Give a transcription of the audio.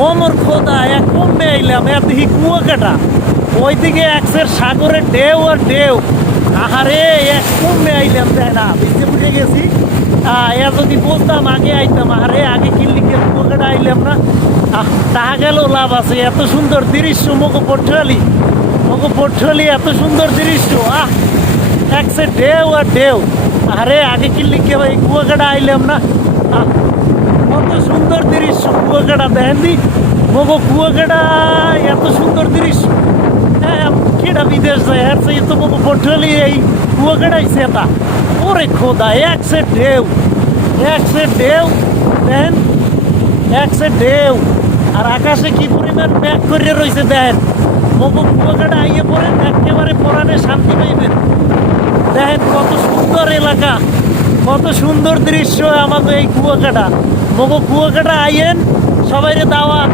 ও মোর খোদা এক কমবে আইলাম দেখি কুয়াকাটা ওইদিকে একসের সাগরের ঢেউ আর ঢেউ। আহারে এক কমবে আইলাম তাই না, বুঝতে বুঝে গেছি। যদি বলতাম আগে আইতাম, আরে আগে কিল্লিকে কুয়াকাটা আইলাম না। তাহা গেল লাভ আছে, এত সুন্দর দৃশ্য মগো পট্টলি এত সুন্দর দৃশ্য। একসে ঢেউ আর ঢেউ। আরে আগে কিল্লিকে ভাই কুয়াকাটা আইলাম না। কত সুন্দর দৃশ্য কুয়াকাটা, দেখেন দি মগো কুয়াকাটা এত সুন্দর দৃশ্য। হ্যাঁ কেটা বিদেশ যায় আর সেই তো মগো পট্টলি এই কুয়াকাটাই সেটা। ওরে খোদা একসে ঢেউ দেখেন, একসে ঢেউ। আর আকাশে কি পরিমাণ ব্যাগ করে রয়েছে দেখেন। মগো কুয়াকাটা আইয়ে পড়েন একেবারে পরাণে শান্তি পাইবেন। দেখেন কত সুন্দর এলাকা, কত সুন্দর দৃশ্য আমাদের এই কুয়াকাটা। মগো কুয়াকাটা আইয়েন, সবাইরে দাওয়াত।